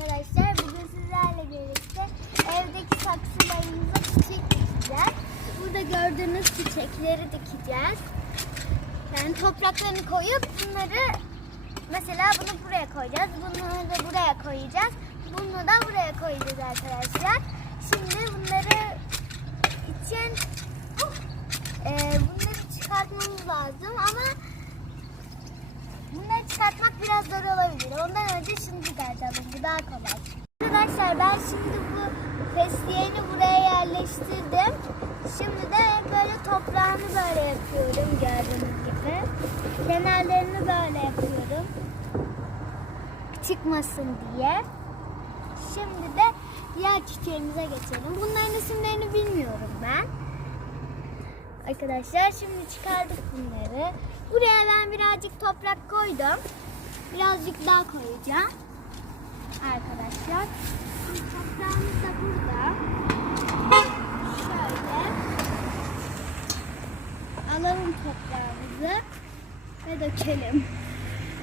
arkadaşlar. Bugün sizlerle birlikte evdeki saksılarımıza çiçek dikeceğiz. Burada gördüğünüz çiçekleri dikeceğiz. Yani topraklarını koyup bunları mesela bunu buraya koyacağız. Bunları da buraya koyacağız. Bunu da buraya koyacağız arkadaşlar. Şimdi bunları için e, bunları çıkartmamız lazım ama Bunları çıkartmak biraz zor olabilir. Ondan daha. Arkadaşlar ben şimdi bu fesleğeni buraya yerleştirdim. Şimdi de böyle toprağını böyle yapıyorum gördüğünüz gibi. Kenarlarını böyle yapıyorum. Çıkmasın diye. Şimdi de diğer çiçeğimize geçelim. Bunların isimlerini bilmiyorum ben. Arkadaşlar şimdi çıkardık bunları. Buraya ben birazcık toprak koydum. Birazcık daha koyacağım. Arkadaşlar. Toprağımız da burada. Şöyle. Alalım toprağımızı ve dökelim.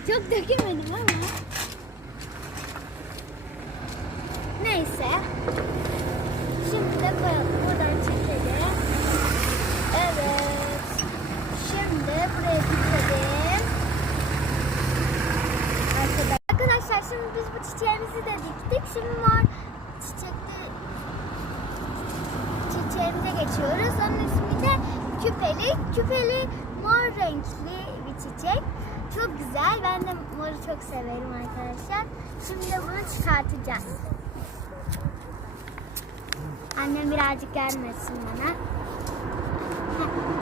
Çok dökemedim ama. Neyse. Şimdi de koyalım. Buradan çekelim. Evet. Şimdi buraya dikelim. Arkadaşlar, arkadaşlar şimdi biz bu çiçeğimizi de diktik. Şimdi mor çiçekli çiçeğimize geçiyoruz. Onun ismi de küpeli. Küpeli mor renkli bir çiçek. Çok güzel. Ben de moru çok severim arkadaşlar. Şimdi bunu çıkartacağız. Annem birazcık gelmesin bana.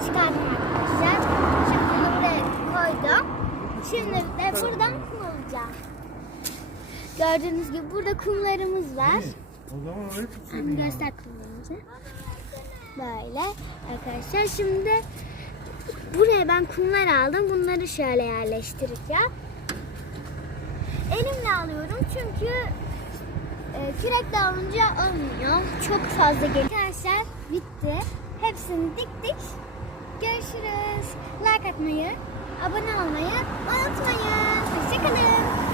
Çıkardım arkadaşlar. Şimdi bunu buraya koydum. Şimdi de buradan kum alacağım. Gördüğünüz gibi burada kumlarımız var. O zaman orayı Anne tutsaydın. göster kumlarımızı. Böyle arkadaşlar. Şimdi buraya ben kumlar aldım. Bunları şöyle yerleştireceğim. Elimle alıyorum çünkü e, kürekle alınca olmuyor. Çok fazla geliyor. Arkadaşlar bitti. Hepsini diktik. Görüşürüz. Like atmayı, abone olmayı unutmayın. Hoşçakalın.